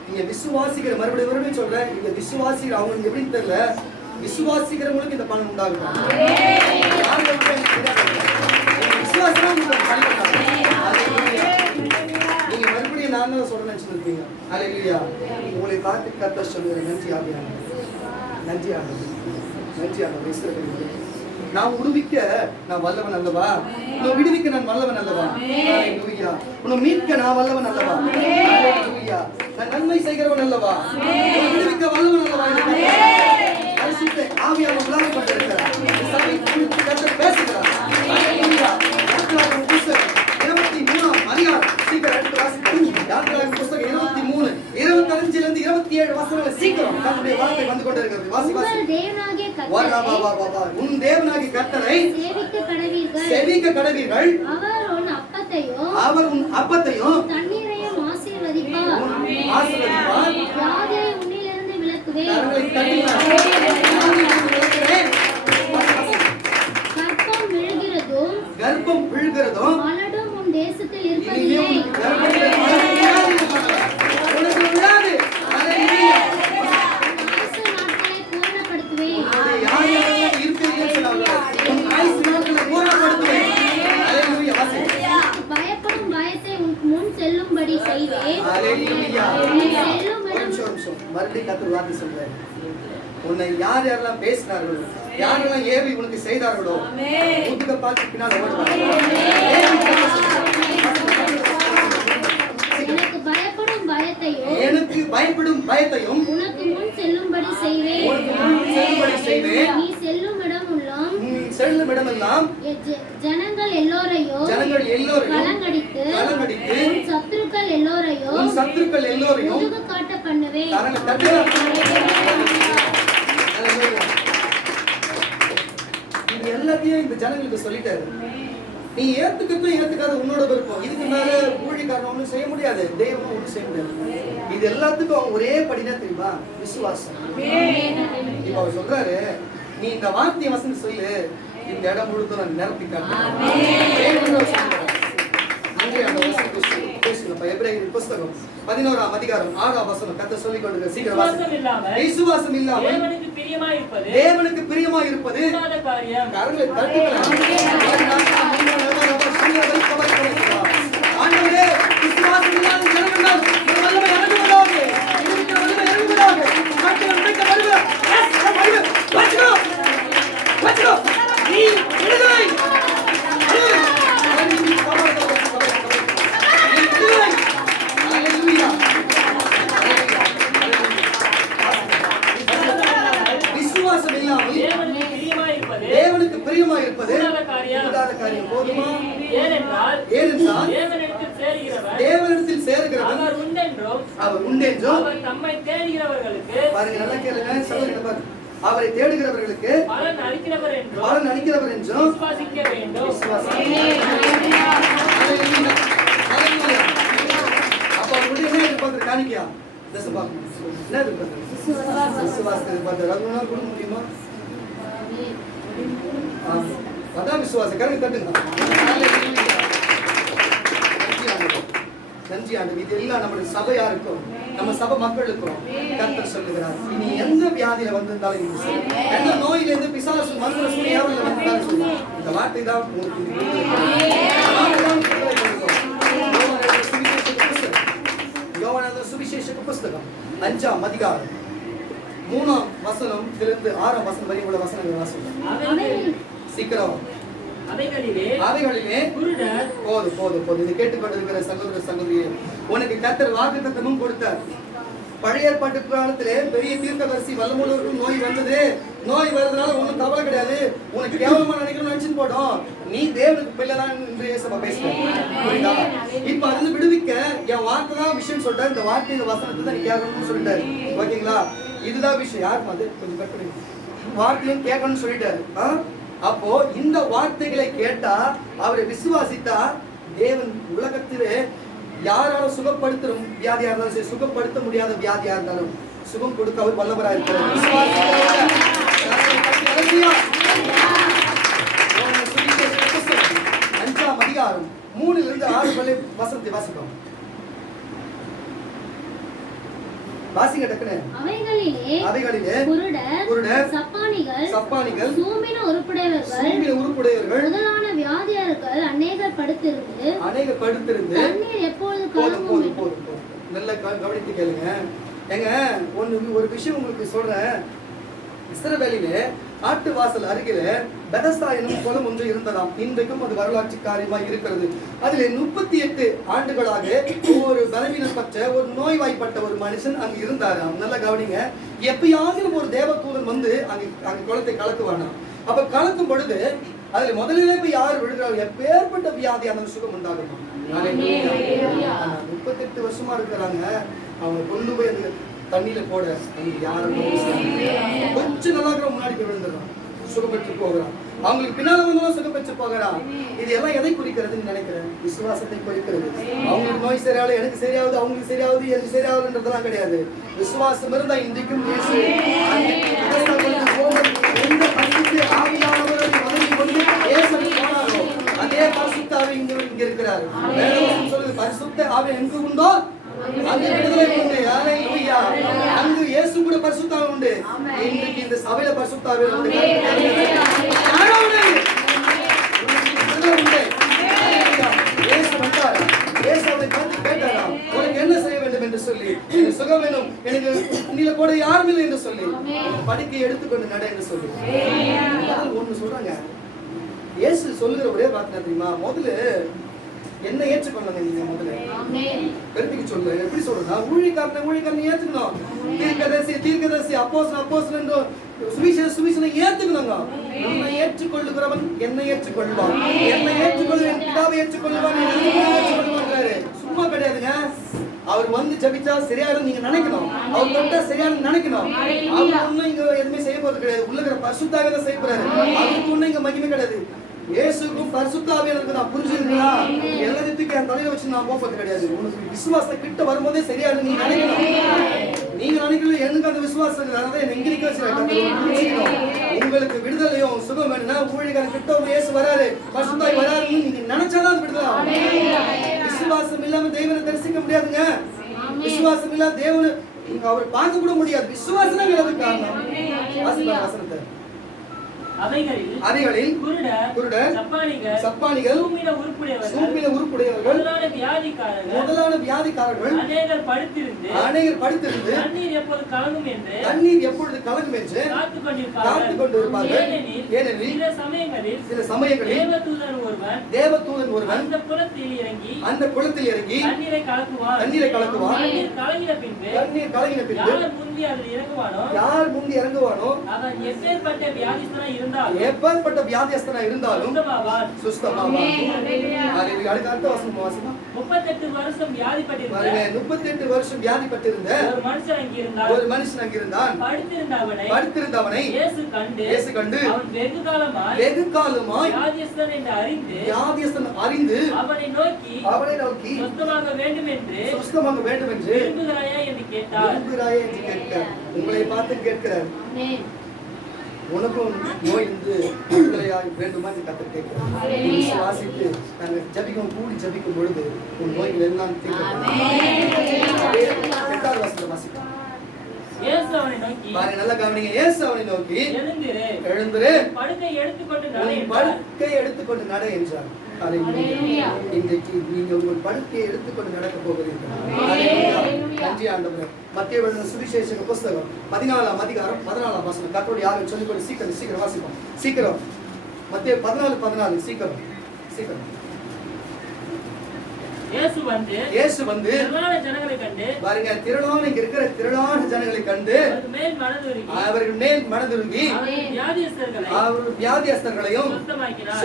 நீங்க விசுவாசிக்கிற மறுபடியும் சொல்றேன், இந்த விசுவாசிக்கிற அவங்க எப்படின்னு தெரியல, விசுவாசிக்கிறவங்களுக்கு இந்த பலன் உண்டாகும். நீங்க மறுபடியும் நான் தான் சொல்றேன்னு நினைச்சிருப்பீங்க. அல்லேலூயா. உங்களை பார்த்து கர்த்தர் சொல்லுகிறேன், நன்றி ஆவியானவரே, நன்றி ஆண்டவரே, நன்றி ஆண்டவரே. நான் உடுவிக்க நான் வல்லவன் அல்லவா, உன்னை விடுவிக்க நான் வல்லவன் அல்லவா, அல்லேலூயா. உன்னை மீட்க நான் வல்லவன் அல்லவா, அல்லேலூயா. நான் நன்மை செய்கிறவன் அல்லவா, உன்னை விடுவிக்க வல்லவன் அல்லவா. பரிசுத்த ஆவியானவர் உலாவிக்கொண்டிருக்கிறார். சபை குறித்து கர்த்தர் பேசுகிறார். அல்லேலூயா. யாத்திராகமம் புஸ்தகம் 23ஆம் அதிகாரம் சீக்கிரம் எடுத்து வாசிப்போம். யாத்திராகமம் புஸ்தகம் 23 25 27 வசனங்களை சீக்கிரம் கர்த்தருடைய வார்த்தை வந்து கொண்டிருக்கிறது. வாசி வாசி. உன் தேவனாகிய கர்த்தரை சேவிக்க கடவீர்கள். அவர் உன் அப்பத்தையும் தண்ணீரையும் ஆசீர்வதிப்பார். வியாதியை உன்னிலிருந்து விலக்குவேன். கர்ப்பம் விழுகிறதும் மலடும் உன் தேசத்தில் இருப்பதில்லை. பயப்படும் பயத்தை உன் முன் செல்லும்படி செய்வேன். உன்னை யார் யாரெல்லாம் பேசினார்களோ, யாரெல்லாம் ஏவி உனக்கு செய்தார்களோ, முதுக பார்த்து பின்னால் ஓடுவார். எனக்கு பயப்படும் பயத்தையும் உனக்கு முன் செல்லும்படி செய்வேன். நீ செல்லும் இடமெல்லாம் ஜனங்கள் எல்லோரையும் கலங்கடித்து உன் சத்துருக்கள் எல்லோரையும் முதுகு காட்ட பண்ணுவேன். இது எல்லாத்தையும் இந்த ஜனங்களுக்கு சொல்லிட்டாரு. நீ ஏத்துக்காத உன்னோட விருப்பம். இதுக்கு மேல ஊழியக்காரன் ஒண்ணும் செய்ய முடியாது, தெய்வம் ஒண்ணும் செய்ய முடியாது. இது எல்லாத்துக்கும் அவங்க ஒரே படிதான் தெரியுமா? விசுவாசம். இப்ப அவர் சொல்றாரு, நீ இந்த வார்த்தையை வசனம் சொல்லு, இந்த இடம் முழுக்க நான் நிரப்பி காட்டுறேன். எபிரேயர் புத்தகம் 11ஆம் அதிகாரம் 6ஆம் வசனம் கர்த்தர் சொல்லிக் கொண்டிருக்கிறார். சீக்கிரம் வாசிங்க. விசுவாசம் இல்லாமல் தேவனுக்கு பிரியமாய் இருப்பது கரங்களை தட்டுங்களேன். ஆண்டவரே, விசுவாசம் இல்லாத ஜனங்கள் வல்லமை இறங்குவதாக, வல்லமை இறங்குவதாக. ஆண்டவர் உடைக்க வருகிறார். வச்சுக்கோ நீ விடுதலை. விசுவாசம் இல்லாமல் தேவனுக்கு பிரியமாய் இருப்பது கூடாத காரியம். போதுமா? ஏனென்றால் தேவனிடத்தில் சேருகிறவன் அவர் உண்டென்றும் பாருங்க, நல்லா கேளுங்க, சொல்லுங்க பாருங்க. அவரை தேடுகிறவர்களுக்கு பலன் அளிக்கிறவர் என்றும் அப்ப அவருடைய என்ன எதிர்பார்க்கிற காணிக்கையா? என்ன எதிர்பார்க்கிற? விசுவாசத்தை எதிர்பார்க்கிற. அது ஒன்றா கொடுக்க முடியுமா? அதான் விசுவாசம். கருங்க தட்டுங்க. நன்றி ஆண்டவரே. இது எல்லாம் நம்முடைய சபையா இருக்கும், நம்ம சபை மக்களுக்கும் கர்த்தர் சொல்லுகிறார். இனி எந்த வியாதியில வந்திருந்தாலும், எந்த நோயில இருந்து பிசாசு மந்திர சூனியாவில் வந்திருந்தாலும் சொல்லி இந்த வார்த்தை தான் யோவான் சுவிசேஷ புஸ்தகம் 5ஆம் அதிகாரம் 3ஆம் வசனத்திலிருந்து 6ஆம் வசனம் வரை உள்ள வசனங்கள் வாசிக்கிறோம். சீக்கிரம். அவைகளிலே போதும். இது கேட்டுக்கொண்டிருக்கிற சகோதர சகோதரியே, உனக்கு கர்த்தர் வாக்குத்தத்தமும் கொடுத்தார். பழைய ஏற்பாட்டு காலத்திலே பெரிய தீர்க்கதரிசி வல்லமுள்ளவருக்கும் நோய் வந்தது. நோய் வர்றதுனால ஒன்றும் கவலை கிடையாது, உனக்கு கேவலமா நினைக்கணும்னு நினைச்சுன்னு போட்டோம், நீ தேவனுக்கு பிள்ளைதான் என்று இயேசுவா பேசுறார். இப்ப அதுல விடுவிக்க என் வார்த்தை தான் விஷயம் சொல்லிட்டாரு. இந்த வார்த்தை இந்த வசனத்தை தான் நீ கேட்கணும்னு சொல்லிட்டாரு. ஓகேங்களா? இதுதான் விஷயம். யாருக்கும் அது கொஞ்சம் கட் பண்ணி வார்த்தையும் கேட்கணும்னு சொல்லிட்டாரு. அப்போ இந்த வார்த்தைகளை கேட்டா, அவரை விசுவாசித்தா, தேவன் உலகத்திலே யாராலும் சுகப்படுத்தும் வியாதியா இருந்தாலும் சரி, சுகப்படுத்த முடியாத வியாதியா இருந்தாலும் சுகம் கொடுக்க அவர் வல்லவராக இருக்கிறார். 5ஆம் அதிகாரம் 3லிருந்து 6 வரை வசனத்தை வாசிப்போம். வாசிங்க டக்குனு. அவைகளிலே குருடர், சப்பானிகள், சூம்பின உருப்புடையவர்கள் முதலான வியாதியர்கள் அநேகர் படுத்திருந்து தண்ணீர் எப்பொழுது கலங்கும். நல்லா கவனித்து கேளுங்க. ஏங்க ஒரு விஷயம் உங்களுக்கு சொல்றேன். இஸ்ரவேலிலே ஆட்டு வாசல் அருகில பெதஸ்தா எனும் குளம் ஒன்று இருந்ததாம். இன்றைக்கும் அது வரலாற்று காரியமாக இருக்கிறது. அதிலே 38 ஆண்டுகளாக ஒரு பலவீனப்பட்ட, ஒரு நோய்வாய்ப்பட்ட ஒரு மனுஷன் அங்கு இருந்தாராம். நல்லா கவனிங்க. எப்பயாவது ஒரு தேவதூதன் வந்து அங்க குளத்தை கலக்குவானா. அப்ப கலக்கும் பொழுது அதுல முதலிலே போய் யார் விழுகிறார், எப்பேற்பட்ட வியாதி அந்த சுகம் உண்டாகுமா. 38 வருஷமா இருக்கிறாங்க. அவங்க கொண்டு போய் அந்த தண்ணியில போட யாரும் கொஞ்சம் நல்லா இருக்கிற முன்னாடி போய் விழுந்துடுறான், சுகம் பெற்று போகிறான். அவங்களுக்கு பின்னால வந்தாலும் சுகம் பெற்று போகிறான். இது எல்லாம் எதை குறிக்கிறதுன்னு நினைக்கிறேன்? விசுவாசத்தை குறிக்கிறது. அவங்களுக்கு நோய் சரியாவது, எனக்கு சரியாவது, அவங்களுக்கு சரியாவது, எனக்கு சரியாவதுன்றதெல்லாம் கிடையாது. விசுவாசம் இருந்தா இன்றைக்கும் இயேசு எந்த பரிசுத்த ஆவியானவரை வணங்கி கொண்டு இயேசுவை போனாரோ அதே பரிசுத்த ஆவி இங்க இருக்கிறார். வேதவசனம் சொல்லுது, பரிசுத்த ஆவி எங்கு உண்டோ அங்கு விடுதலை உண்டு. ஹல்லேலூயா. அங்கு இயேசு கூட பரிசுத்த ஆவி உண்டு. இன்றைக்கு இந்த சபையில பரிசுத்த ஆவி உண்டு. இயேசு வந்தாரா? இயேசு அவரை பார்த்து கேட்டாரா, உனக்கு என்ன செய்ய வேண்டும் என்று சொல்லி, எனக்கு சுகம் வேணும், எனக்கு உன்னில கூட யாரும் இல்லை என்று சொல்லி, படுக்கையை எடுத்துக்கொண்டு நட என்று சொல்லி ஒண்ணு சொல்றாங்க. இயேசு சொல்லுகிற ஒரே வார்த்தை தெரியுமா? முதல்ல என்ன ஏற்றுக்கொள்ளுங்க. நீங்க முதல்ல கருத்துக்கு சொல்லு. எப்படி சொல்றா? ஊழியக்காரனை ஏத்துக்கணும். தீர்க்கதரிசி அப்போஸ்தலன் சுவிசேஷனை ஏத்துக்கணுங்க. நம்மை ஏற்றுக்கொள்ளுகிறவன் என்னை ஏற்றுக்கொள்வான், என்னை ஏற்றுக்கொள்ளுவன் பிதாவை ஏற்றுக்கொள்வான், ஏற்றுக்கொள்வான்றாரு. சும்மா கிடையாதுங்க. அவர் வந்து ஜபிச்சா சரியாடும் நீங்க நினைக்கணும். அவர் தொட்டா சரியாடும் நினைக்கணும். அவர் ஒண்ணும் இங்க எதுவுமே செய்ய போறது கிடையாது. உள்ளகிற பரிசுத்தாவே தான் செய்ய போறாரு. அவருக்கு ஒண்ணும் இங்க மகிமை கிடையாது. இயேசுக்கும் பரிசுத்த ஆவியானவருக்கு நான் புரிஞ்சுக்கிறீங்களா? எல்லாத்துக்கும் என் தலையில வச்சு நான் போறது கிடையாது. உனக்கு விசுவாசத்தை கிட்ட வரும்போதே சரியாது நீங்க நினைக்கணும். நீங்க நினைக்கல எனக்கு அந்த விசுவாசம் அதனால எங்க நிக்க வச்சிருக்கேன். உங்களுக்கு விடுதலையும் சுகம் வேணும்னா ஊழியக்காரன் கிட்ட இயேசு வராரு, பரிசுத்தாய் வராருன்னு நீங்க நினைச்சாதான் அது விடுதலை. விசுவாசம் இல்லாம தேவனை தரிசிக்க முடியாதுங்க. விசுவாசம் இல்லாம தேவனை அவர் பார்க்க கூட முடியாது. விசுவாசம் தான் வேறதுக்கு காரணம். வசனத்தை அவைகளில் குருடர், சப்பானிகள், சூம்பின உருப்புடையவர்கள், முதலான வியாதிக்காரர்கள் அநேகர் படுத்திருந்து தண்ணீர் எப்பொழுது கலங்கும் என்று காத்துக் கொண்டிருப்பார்கள். ஏனெனில் சில சமயங்களில் தேவதூதன் ஒருவன் அந்த குளத்தில் இறங்கி தண்ணீரை கலக்குவான். தண்ணீர் கலங்கின பின்பு யார் முந்தி இறங்குவானோ அவன் எப்பேற்பட்ட வியாதியஸ்தனா இருந்தாலும் சுஸ்தமாவான். அடுத்த வசனம் வாசிப்போம். 38 வருஷம் வியாதிப்பட்டிருந்த ஒரு மனுஷன் அங்கிருந்தான். படுத்திருந்தவனை இயேசு கண்டு வெகு காலமாய் வியாதியஸ்தன் அறிந்து அவனை நோக்கி சுஸ்தமாக வேண்டும் என்று விரும்புகிறாயா என்று கேட்டார். உங்களை பார்த்து கேட்கிறார், உனக்கும் நோய் இருந்து விடுதலையாக வேண்டுமா என்று கர்த்தர் கேட்கிறார். விசுவாசித்து நாங்கள் ஜபிக்கும் கூடி ஜபிக்கும் பொழுது உன் நோய்கள் எல்லாம் தீர்க்கப்படும். நல்ல கவனிங்க. இயேசு அவனை நோக்கி எழுந்திரு, படுக்கை எடுத்துக்கொண்டு நட என்றார். இன்றைக்கு நீங்க உங்கள் படுக்கையை எடுத்துக்கொண்டு நடக்க போகிறீர்கள். நன்றி ஆண்டவரே. மத்தேயு எழுதின சுவிசேஷ புத்தகம் 14ஆம் அதிகாரம் 14ஆம் வசனம். கர்த்தருடைய ஆவியை சொல்லிக்கொண்டு சீக்கிரம் வாசிப்போம். சீக்கிரம் மத்தேயு 14:14 சீக்கிரம். இயேசு வந்து திரளான ஜனங்களை கண்டு, பாருங்க, திரளான இங்க இருக்கிற திரளான ஜனங்களை கண்டு அவர்கள் மேல் மனதுருகி அவர் வியாதியஸ்தர்களையும் சுஸ்தமாக்கினார்.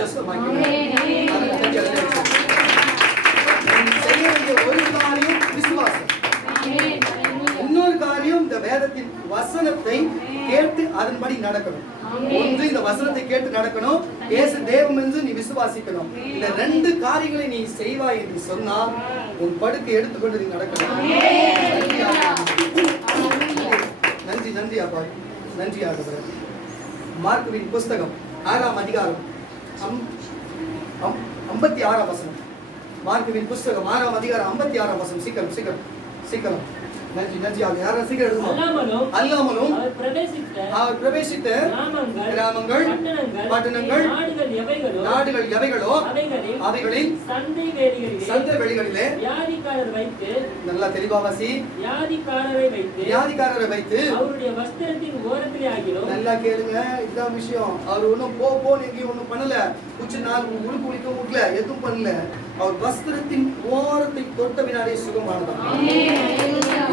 செய்ய வேண்டிய ஒரு காரியம் விசுவாசம். இன்னொரு காரியம் இந்த வேதத்தின் வசனத்தை கேட்டு அதன்படி நடக்கணும். ஒன்று, இந்த வசனத்தை கேட்டு நடக்கணும். இயேசு தேவன் என்று நீ விசுவாசிக்கணும். இந்த ரெண்டு காரியங்களை நீ செய்வாய் என்று சொன்னால் உன் படுக்கை எடுத்துக்கொண்டு நீ நடக்கணும். நன்றி அப்பா, நன்றி ஆண்டவரே. மார்க்குவின் புஸ்தகம் 6ஆம் அதிகாரம் 56ஆம் வசனம். மார்க்குவின் புஸ்தகம் 6ஆம் அதிகாரம் 56ஆம் வசனம். சீக்கிரம். நன்றி. யாரும் சீக்கிரம் எழுதுவோம். அல்லாமலும் அவர் பிரவேசித்த கிராமங்கள், பட்டணங்கள், நாடுகள் எவைகளோ அவைகளில் சந்தை வெளிகளிலே நல்லா தெளிவாசி வியாதிக்காரரை வைத்து அவருடைய வஸ்திரத்தின் ஓரத்திலே ஆகிலும். நல்லா கேளுங்க, இதுதான் விஷயம். அவர் ஒன்னும் போன்னு எங்கேயும் ஒன்னும் பண்ணல. உச்சி நாள் உடுப்பு குளிக்க விடல, எதுவும் பண்ணல. அவர் வஸ்திரத்தின் ஓரத்தை தொட்ட வினாலே சுகமானதான்.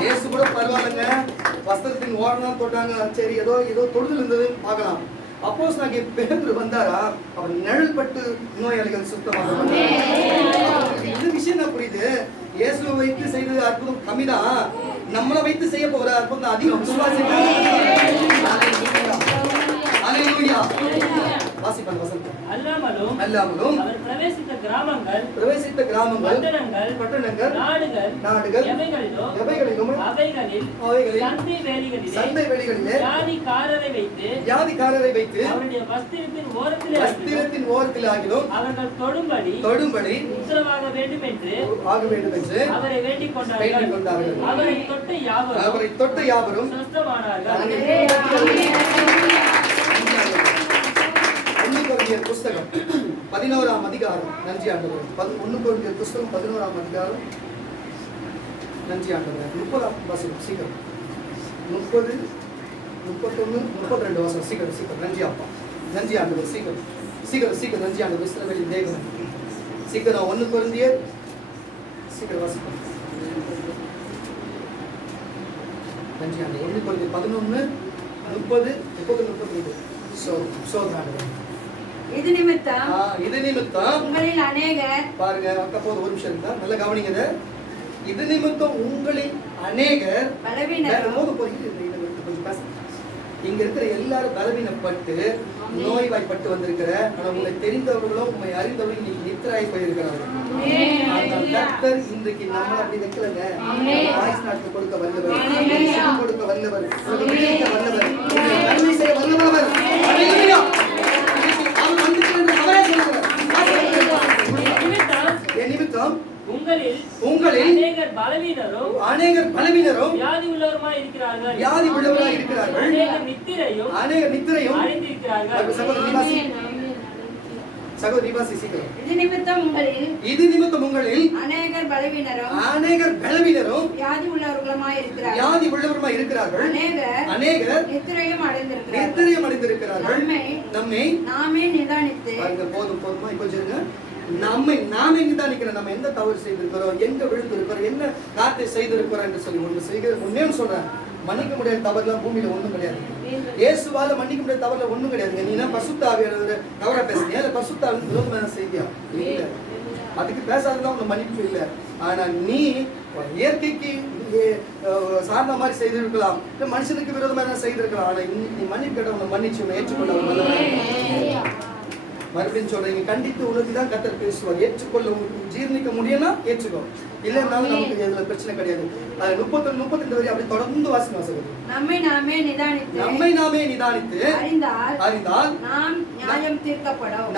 இயேசு கூட பரவாயில்லைங்க, வஸ்திரத்தின் ஓரம் தான் தொட்டாங்க. சரி, ஏதோ தொடுதல் இருந்தது பார்க்கலாம். அப்போஸ்தலனாகிய பேதுரு வந்தாரா, அவர் நிழல் பட்டு நோயாளிகள் சுத்தமாக. இந்த விஷயம் என்ன புரியுது? இயேசுவை வைத்து செய்தது அற்புதம் கம்மிதான், நம்மளை வைத்து செய்ய போகிற அற்புதம் அதிகம். வாசிப்பது வசனம். அல்லாமலும் அவர் பிரவேசித்த கிராமங்கள், பட்டணங்கள், நாடுகள், எவைகளிலும் அவைகளில் சந்தை வெளிகளிலே வியாதிக்காரரை வைத்து அவருடைய வஸ்திரத்தின் ஓரத்திலே ஆகிலும் அவர்கள் தொடும்படி உத்தரவாக வேண்டும் என்று அவரை வேண்டிக் கொண்டார்கள். அவரை தொட்ட யாவரும் சொஸ்தமானார்கள். புஸ்தகம் 11ஆம் அதிகாரம். நன்றி ஆண்டவரே. 1 கொரிந்தியர் புஸ்தகம் 11ஆம் அதிகாரம். நன்றி ஆண்டவரே. 30ஆம் வசனம் சீக்கிரம். 30, 31, 32 வசனம் சீக்கிரம். நன்றி அப்பா. நன்றி ஆண்டவரே. சீக்கிரம். நன்றி ஆண்டவரே. இஸ்ரவேலின் தேவன். சீக்கிரம் 1 கொரிந்தியர் சீக்கிரம் வாசிப்போம். நன்றி ஆண்டவரே. 1 கொரிந்தியர் 11, 30, 32. இது நிமித்தம் உங்களில் அநேகர், பாருங்க அக்கா போது ஒரு நிமிஷம் இருந்தா நல்லா கவனிங்க. இது நிமித்தம் உங்களில் அநேகர் இங்க இருக்கிற எல்லாரும் பலவீனப்பட்டு நோய்வாய்ப்பட்டு வந்திருக்கிற, ஆனா உங்களை தெரிந்தவர்களும் உண்மை அறிந்தவர்களும் இன்னைக்கு நித்திராய் போயிருக்கிறார்கள். இன்றைக்கு நம்ம அப்படி வைக்கலங்க. ஆயுஷ் நாட்கள் கொடுக்க வல்லவர், கொடுக்க வல்லவர், நன்மை செய்ய வல்லவர். நிமித்தம் உங்களில் அநேகர் பலவீனரும் வியாதி உள்ளவராய் இருக்கிறார்கள். அநேகர் நித்திரையும் அடைந்திருக்கிறார்கள். சகோதரி வாசி சீக்கிரம். இது நிமித்தம் உங்களில் அநேகர் பலவீனரும் வியாதி உள்ளவர்களுமாய் இருக்கிறார்கள். அநேகர் நித்திரையும் அடைந்திருக்கிறார்கள். நம்மை நாமே நிதானித்து, போதுமா கொஞ்சம் இருங்க. நாமே நிதானிக்கிறோம். நம்ம எந்த தவறு செய்திருக்கிறோம், எங்க விழுந்திருக்கிறோம், என்ன காரியத்தை செய்திருக்கிறோம் என்று சொல்லி முன்னே சொல்றேன். மன்னிக்க முடியாத தவறுலாம் பூமியில ஒண்ணும் கிடையாது. இயேசுவால மன்னிக்க முடியாத தவறுல ஒண்ணும் கிடையாது. நீ பரிசுத்த ஆவியானவரை தவறா பேசுறீங்க. பரிசுத்த ஆவியின் விரோதமான செய்தியா இல்ல, அதுக்கு பேசாததான் உங்க மன்னிப்பு இல்லை. ஆனா நீ இயற்கைக்கு சார்ந்த மாதிரி செய்திருக்கலாம், மனுஷனுக்கு விரோதமான செய்திருக்கலாம். ஆனா நீ மன்னிப்பு கேட்ட உன்னை மன்னிச்சு உன்னை ஏற்றுக்கொள்ள மறுபடியும் சொல்றீங்க. கண்டித்து உனக்குதான் கர்த்தர் பேசுவார். ஏற்றுக்கொள்ள உங்களுக்கு ஜீர்ணிக்க முடியும்னா ஏற்றுக்கோ, இல்லைன்னாலும் நமக்கு இதுல பிரச்சனை கிடையாது. அது 32 வரை அப்படி தொடர்ந்து வாசிங்க. நம்மை நாமே நிதானித்து அறிந்தால் நாம் நியாயம் தீர்க்கப்படும்.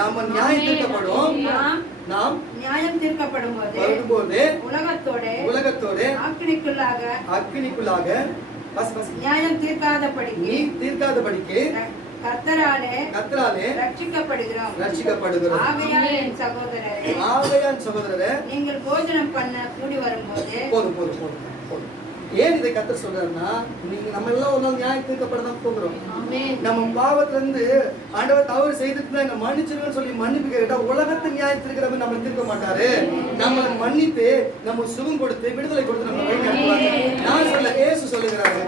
நாம் நியாயம் தீர்க்கப்படும் போது உலகத்தோட அக்கினிக்குள்ளாக நியாயம் தீர்க்காதபடிக்கு கர்த்தராலே ரட்சிக்கப்படுகிறோம். ஆகையால் என் சகோதரரே, நீங்கள் போஜனம் பண்ண கூடி வரும்போது போதும். ஏன் இதை கர்த்தர் சொல்றாருன்னா, நீங்க நம்ம எல்லாம் ஒரு நாள் நியாயம் தீர்க்கப்படதான் போகிறோம். நம்ம பாவத்துல இருந்து ஆண்டவர் தவறு செய்துட்டு என்ன மன்னிச்சிருன்னு சொல்லி மன்னிப்பு கேட்டா உலகத்தை நியாயம் தீர்க்கிறவங்க நம்மளை தீர்க்க மாட்டாரு. நம்மளை மன்னித்து நம்ம சுகம் கொடுத்து விடுதலை கொடுத்து நம்ம வழி நடத்துவாங்க. நான் சொல்ல இயேசு சொல்லுகிறாங்க,